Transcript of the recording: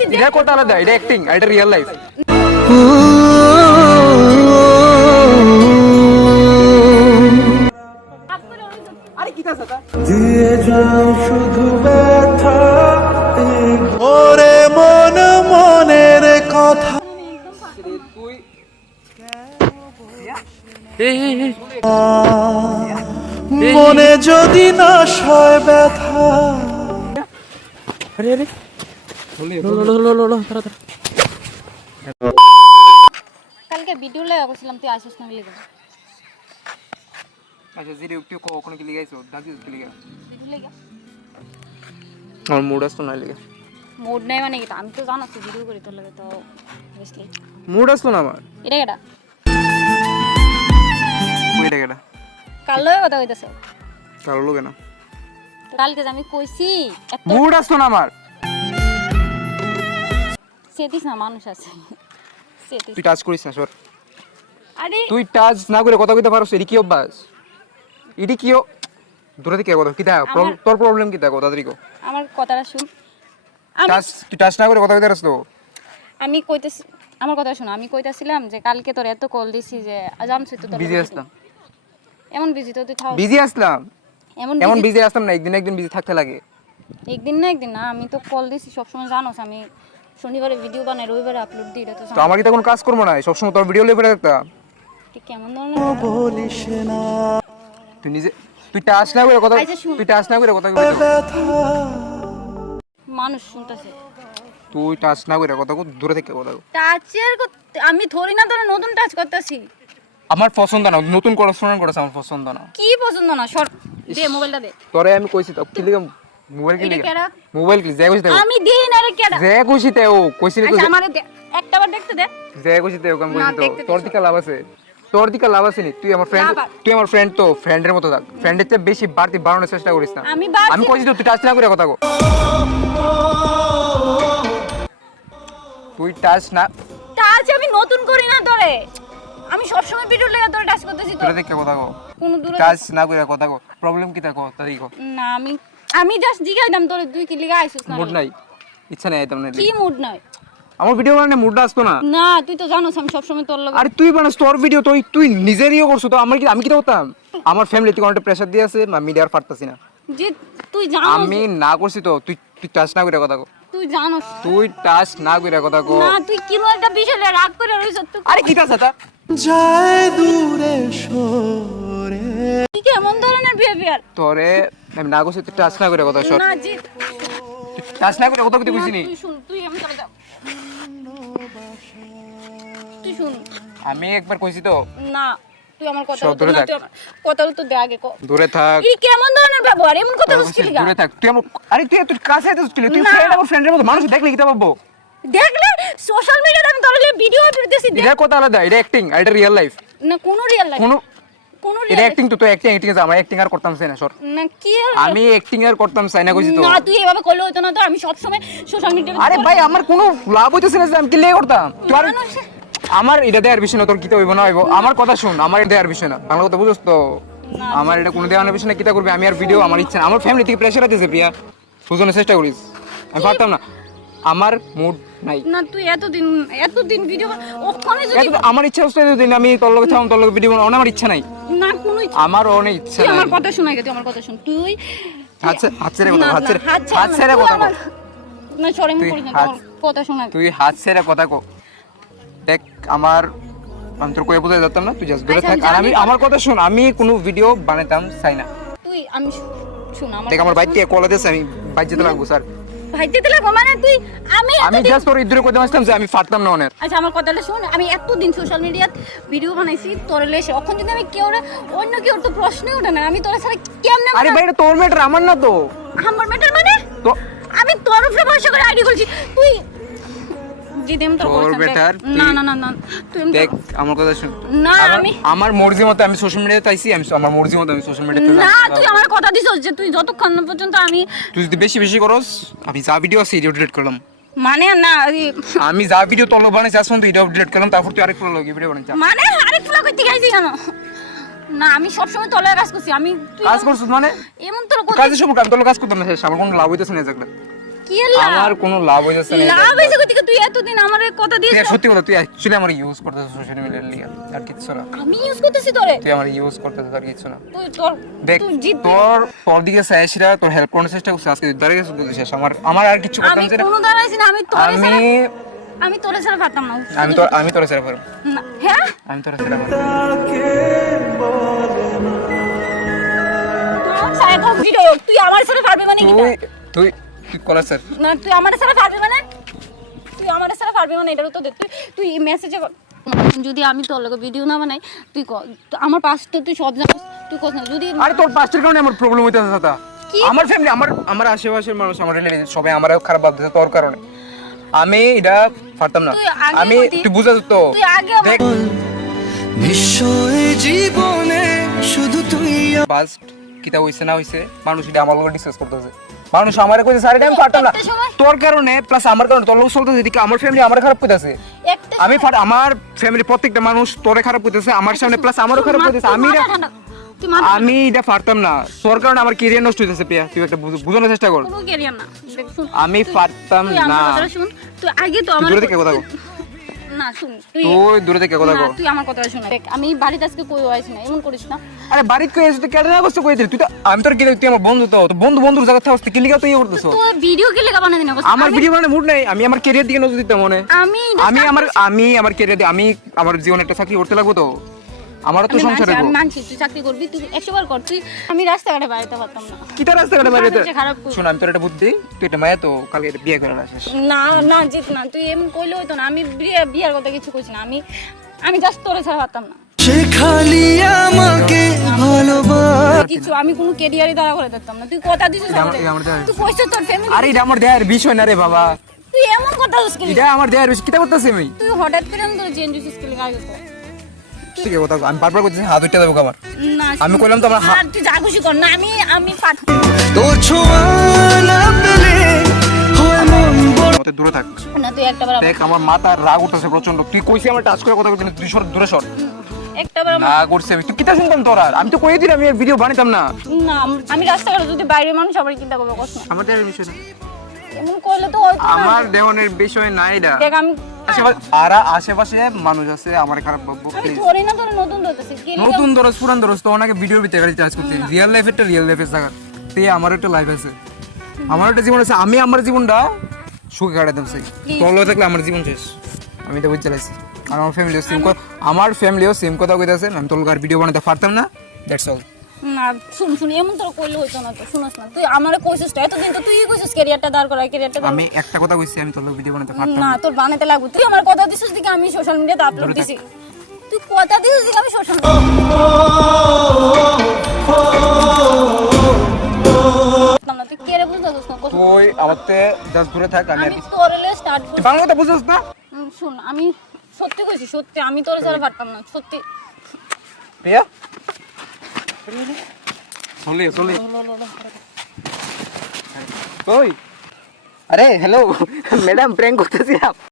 করতেছি এটা কথা আলাদা, এটা অ্যাক্টিং আর এটা রিয়েল লাইফ। আরে কি তাছ দিয়ে যাও শুধু ব্যথা ওরে মন মনের কথা তুই মনে যদি না সয় ব্যথা। আরে আরে কালকে ভিডিও লাগা করছিলাম, তুই আসিস না লিখে। আচ্ছা জিরে তুই কখনো কি লিখাইছো? দাগিস কি লিখা? ভিডিও লাগা আমার মুড আসতো না লিখা। মুড নাই মানে কি? আমি তো জানো তুই ভিডিও করি তোর লাগে, তো অবভিয়াসলি মুড আসতো না আমার। এটা কেডা? কইটা কেডা? কাল লয়ে কথা কইতাছ? কালো লোকে না। কালকে যে আমি কইছি এত মুড আসতো না আমার। সেদিস না মানুষ আছে সেদিস। তুই টাচ করিস না সর। আরে তুই টাচ না করে কথা কইতে পারছ? এডি কি অভ্যাস? এডি কি দূরে থেকে কথা কি তা তোর প্রবলেম কি তা কথা দিকো? আমার কথাটা শুন। তুই টাচ না করে কথা কইতে পারছ তো? আমি কইতেছি, আমার কথা শুন। আমি কইতাছিলাম যে কালকে তোর এত কল দিছি যে জানছিস তো তোর বিজি আসলাম। এমন বিজি তো তুই থাও। বিজি আসলাম? এমন বিজি আসলাম না, একদিন বিজি থাকতে লাগে। একদিন না একদিন না, আমি তো কল দিছি সবসময় জানোস। আমি শনিবারে ভিডিও বানাই, রবিবারে আপলোড দিই, এটা তো তো আমার কি তখন কাজ করবো না? সবসময় তোর ভিডিও লেগে দেখতাম। তুই কেমন ধরনের বলিস না তুই নিজে। তুই টাচ না করে কথা, তুই টাচ না করে কথা কইতে মানুষ শুনতেছে। তুই টাচ না করে কথা কই, দূরে থেকে কথা কই। টাচের আমি ধরি না, তোর নতুন টাচ করতেছি। আমার পছন্দ না, নতুন করে শোনান করেছে আমার পছন্দ না। কি পছন্দ না? সর দে মোবাইলটা দে। তোরে আমি কইছি তো কি লিগা মোবাইল কি লিগা? মোবাইল কি যে কইছিস? আমি দেই না রে কেডা? যে কইছিস ও কইছিস তো। আচ্ছা আমারে একটা বার দেখতে দে। যে কইছিস তো কাম কইছিস তো। তোর দিকে লাভ আছে? তোর দিকে লাভ আছে নি? তুই আমার ফ্রেন্ড তো ফ্রেন্ডের মতো থাক। ফ্রেন্ডের চেয়ে বেশি বাড়তি বাড়ানোর চেষ্টা করিস না। আমি কইছি তো তুই টাচ না করে কথা কই। তুই টাচ না। টাচ আমি নতুন করি না তোরে। আমি সব সময় ভিডিও লাগা তোরে টাচ করতেছি তো। দূরে থেকে কথা কই। কোন দূরে টাচ না করে কথা কই। প্রবলেম কি তা কই তাই কই। না আমি জাস্ট জিগাইতাম তোরে, তুই কি লিগা আইছিস না? মুড নাই, ইচ্ছা নাই আইতাম না। কি মুড নাই? আমার ভিডিও বানানে মুড আসতো না। না তুই তো জানোস আমি সব সময় তোর লগে। আরে তুই বানাস তোর ভিডিও, তুই নিজেরইও করছ তো। আমি কি করতাম? আমার ফ্যামিলি থেকে অনেক প্রেসার দিয়ে আছে, আমি মিডিয়ার পারতাছি না। যে তুই জানোস আমি না করছি তো। তুই টাচ না করে কথা কই। তুই জানোস তুই টাচ না করে কথা কই। না, তুই কি একটা বিষয় নিয়ে রাগ করে রইছ তুই। আরে কি টাচ এটা? যায় দূরে সরে। তুই কেমন ধরনের বিহেভিয়ার? তোরে আমি না করছি, তুই টাচ না করে কথা সর। না জি টাচ না করে কথা কইতে কইছি নি? তুই শুন, তুই আমি চলে যাব। তুই শুন। আমি একবার কইছি তো। না তুই আমার কথা সব দূরে থাক। কথা তো দে আগে কো। দূরে থাক। এই কেমন ধরনের ব্যবহার? এমন কথা বলছিস লাগা? দূরে থাক। তুই আমার আরে তুই কাছে আইছিস তুই ফ্রেন্ডের মতো। মানুষ দেখলে কি তা ভাববো? দেখলে সোশ্যাল মিডিয়াতে আমি তোর লাগে ভিডিও আপলোড দিতেছি। এটা কথা আলাদা, এটা অ্যাক্টিং আর এটা রিয়েল লাইফ। না কোনো রিয়েল লাইফ, কোনো এটা রিয়েল অ্যাক্টিং তো অ্যাক্টিং আছে। আমার অ্যাক্টিং আর করতাম চাই না সর। না কি আমি অ্যাক্টিং আর করতাম চাই না কইছি তো। না তুই এভাবে করলে হইতো না তো। আমি সব সময় সোশ্যাল মিডিয়াতে আরে ভাই আমার কোনো লাভ হইতেছে না যে আমি কি লে করতাম। তুই আর আমার এটা দেয়ার বিষয় না, তোর কিতা হইব না হইব আমার কথা শুন। আমার এটা দেয়ার বিষয় না, বাংলা কথা বুঝছ তো? আমার এটা কোনো দেওয়ার বিষয় না। কিতা করবি আমি আর ভিডিও আমার ইচ্ছা না। আমার ফ্যামিলি থেকে প্রেসার দিতেছে প্রিয়া, বুঝানোর চেষ্টা করিস। আমি পারতাম না, আমার মুড নাই। না তুই এতদিন ভিডিও ওখানে যদি আমার ইচ্ছা হচ্ছে এতদিন আমি তোর লগে থাম, তোর লগে ভিডিও বানাবো, আমার ইচ্ছা নাই। না কোনো আমার অনেক ইচ্ছা তুই নাই। আমার কথা শোনাই গে, তুই আমার কথা শুন। তুই হাত ছেড়ে কথা কো। না সরি আমি করি না, তোর কথা শোনা। তুই হাত ছেড়ে কথা কো। দেখ আমার আমি তোর কয়ে বোঝাই যেতাম না, তুই জাস্ট দূরে থাক। আর আমি আমার কথা শুন, আমি কোনো ভিডিও বানাতাম চাই না। তুই আমি শুন আমার দেখ আমার বাইক দিয়ে কল দিয়েছে, আমি বাইক যেতে লাগবো স্যার। ভাই দিতে লাগবো মানে তুই আমি জাস্ট তোর ইদুরে কইতে আসতাম যে আমি পারতাম না অনেক। আচ্ছা আমার কথাটা শুন। আমি এতদিন সোশ্যাল মিডিয়াত ভিডিও বানাইছি তোর লেসে, এখন যদি আমি অন্য কেউ তো প্রশ্নই ওঠে না। আমি তোর সাথে কেমনে? আরে ভাই এটা তোর ম্যাটার, আমার না তো। আমার ম্যাটার মানে তো আমি তোর উপরে ভরসা করে আইডি খুলছি। তুই যদি আমি তোর না না না না তুই দেখ আমার কথা শুন। না আমি আমার মর্জি মতো আমি সোশ্যাল মিডিয়াতে আইছি, আমি আমার মর্জি মতো আমি সোশ্যাল মিডিয়াতে না তুই আমার কথা দিছস যে তুই যতক্ষণ না পর্যন্ত আমি তুই যদি বেশি করস আমি যা ভিডিও আছে এডিট ডিলিট করলাম। মানে না আমি যা ভিডিও তোর লগ বানাইছি আসুন তুই এটা ডিলিট করলাম, তারপর তুই আরেক লগ ভিডিও বানাইছিস। মানে আরেক ফলো করতে গেছি কেন? না আমি সব সময় তোলে কাজ করছি। আমি কাজ করছিস মানে এমন তোর কাজের সময় আমি তোর কাজ করতাম না, শেষ আমার কোনো লাভ হইতেছে না। জায়গা কি লাভ? আমার কোনো লাভ হইতাছে না। লাভ হইছে কই থেকে? তুই এতদিন আমারে কথা তুই দিয়েছিস। সত্যি বল, তুই অ্যাকচুয়ালি আমার ইউজ করতেছিস সোশ্যাল মিডিয়ার লিগে, আর কিছু না। আমি ইউজ করতেছি তোরে। তুই আমার ইউজ করতেছিস, আর কিছু না। তুই তোর দেখ, তুই জিত। তোর দিকে চাইছিরা, তোর হেল্প করার চেষ্টা করছিস, আজকে দাঁড়িয়ে গেছিস বলতে শেষ। আমার আর কিছু করতে আমি হচ্ছে না। কোনো দাঁড়াইছি না, আমি তোরে আমি ছাড়া আমি তোরে ছাড়া পারতাম না। আমি তোর ছেড়ে পারবো, না, হ্যাঁ আমি তোর ছেড়ে পারবো। তোর সাইড হোক জিরো, তুই আমার ছাড়া পারবি মানে কি? তুই তুই তুই কলেজ স্যার, না, তুই আমার ছাড়া পারবি মানে? তুই আমার ছাড়া পারবি মানে এটার তো দে। তুই মেসেজে যদি আমি তোর লগে ভিডিও না বানাই, তুই আমার পাস তো তুই সব জানিস, তুই কস না যদি। আরে তোর পাঁচটার কারণে আমার প্রবলেম হইতেছে দাদা। কি? আমার ফ্যামিলি, আমার আশেপাশের মানুষ, আমার রিলেটিভ সবাই আমারও খারাপ ভাবতেছে তোর কারণে। আমি এটা পারতাম না। তুই আগে আমি বলতি। তুই বুঝাস তো, তুই আগে আমার- দেখ নিশ্চয় জীবনে শুধু তুই ফার্স্ট কিটা হইছে না হইছে মানুষ এটা আমার লগে ডিসকাস করতেছে। মানুষ আমারে কইছে আরে আমি পারতাম না, একটা সময়- তোর কারণে প্লাস আমার কারণে তোর লোক চলতেছে, এদিকে আমার ফ্যামিলি আমারে খারাপ কইতাছে। একটা আমার ফ্যামিলি প্রত্যেকটা মানুষ তোরে খারাপ কইতেছে আমার সামনে, প্লাস আমারও খারাপ কইতেছে। আমি এটা পারতাম না, তোর কারণে আমার ক্যারিয়ার নষ্ট হইতেছে। পিয়া, তুই একটা বোঝানোর চেষ্টা কর। কোনো ক্যারিয়ার না। দেখ, শুন, আমি পারতাম তুই আমার না। কথাটা শুন। তুই আগে তো তুই আমার দূরে থেকে কথা কও, না শুন, তুই তুই দূরে থেকে কথা না, কও। তুই আমার কথাটা শুন। দেখ, আমি বাড়িতে আজকে কই আইছি না, এমন করিস না। আরে বাড়িতে কই এসে তুই কেটে না বসতে কই দিলি? তুই তো আমি তোর কি তুই আমার বন্ধু, তো বন্ধুর জায়গা থাকতে কি লিগা তুই করতেছ? তুই ভিডিও কি লেখা বানাই দিনা? আমার ভিডিও বানানোর মুড নাই, আমি আমার ক্যারিয়ার দিকে নজর দিতে মনে। আমি আমি আমার ক্যারিয়ার আমি আমার জীবনে একটা চাকরি করতে লাগবো, তো আমারও তো সংসার আমি আছে। মানছি তুই চাকরি করবি, তুই 100 বার কর। তুই আমি রাস্তাঘাটে বাড়িতে পারতাম না। কিটা রাস্তাঘাটে বাইরে মানুষে খারাপ কই। শোন, আমি তোর একটা বুদ্ধি, তুই একটা মায়া তো কালকে একটা বিয়ে করে আসিস। না না জিত না, তুই এমন কইলে হইতো না। আমি বিয়ার কথা কিছু কইছি না। আমি জাস্ট তোরে ছাড়া পারতাম না সে খালি আমাকে ভালোবাস কিছু। আমি কোনো ক্যারিয়ারই দাঁড়া করে দেখতাম না। তুই কথা দিছিস এটা আমারে। আমার দেয়ার তুই কইছিস তোর ফ্যামিলি। আরে এটা আমার দেয়ার বিষয় না রে বাবা, তুই এমন কথা বলিস কেন? এটা আমার দেয়ার বিষয়। কিটা করতেছি আমি? তুই হঠাৎ করে এমন তোর চেঞ্জ হইছিস কেন আগে তো? ঠিক আছে কথা কও। আমি বারবার করতেছি হাত উঠতে দেবো আমার। না আমি কইলাম তো আমার আর তুই যা খুশি কর না। আমি তোর ছোঁয়া না পেলে হয় মন বড় মতে দূরে থাক। না, তুই একটা বার দেখ আমার মাথা রাগ উঠতেছে প্রচন্ড। তুই কইছি আমার টাচ করে কথা কইছিস, তুই সর দূরে সর। একটা বার না করছে আমি, তুই কিটা শুনতাম তোর? আর আমি তো কই দিলাম আমি ভিডিও বানাইতাম না। না, আমি রাস্তাঘাটে যদি বাইরে মানুষ সবাই চিন্তা করবে কষ্ট না। আমার দেয়ার বিষয় না, এমন করলে তো হয়তো না। আমার দেহনের বিষয় না এটা। দেখ আমি আশেপাশে মানুষ আছে আমার খারাপ ভাববো। আমি please। ধরে না ধরে নতুন ধরতেছি কি লিগা? নতুন দরজ পুরান দরজ তো ওনাকে ভিডিওর ভিতরে গাড়ি চার্জ করতে রিয়েল লাইফ একটা রিয়েল লাইফের জায়গা তে আমার একটা লাইফ আছে, আমার একটা জীবন আছে। আমি আমার জীবনটা সুখে কাটাতাম, সেই তোর লগে থাকলে আমার জীবন শেষ। আমি তো বুঝতে পারছি। আর আমার ফ্যামিলিও সেম কথা কইতাছে। আমি তোর লগে ভিডিও বানাতে পারতাম না, দ্যাটস অল। না শুন এমন তোর কইলে হইতো না তো। শুনস না, তুই আমারে কইছিস তো এতদিন, তো তুই কইছিস ক্যারিয়ারটা দাঁড় করা, ক্যারিয়ারটা আমি একটা কথা কইছি, আমি তোর লগে ভিডিও বানাতে পারতাম না। না। তোর বানাতে লাগবে। তুই আমার কথা দিছিস দিকে আমি সোশ্যাল মিডিয়াতে আপলোড দূরে থাক। দিছি। তুই কথা দিছিস দিকে আমি সোশ্যাল না। তুই কেরে বুঝতাছিস না কথা? তুই আমারতে জাস্ট দূরে থাক। আমি আর আমি কিছু তোরলে স্টার্ট তুই বাংলা কথা বুঝছিস না? শুন, আমি সত্যি কইছি, সত্যি আমি তোরে ছাড়া পারতাম না, সত্যি। প্রিয়া চলে ওই আরে হ্যালো ম্যাডাম, প্র্যাঙ্ক করতেছিলাম।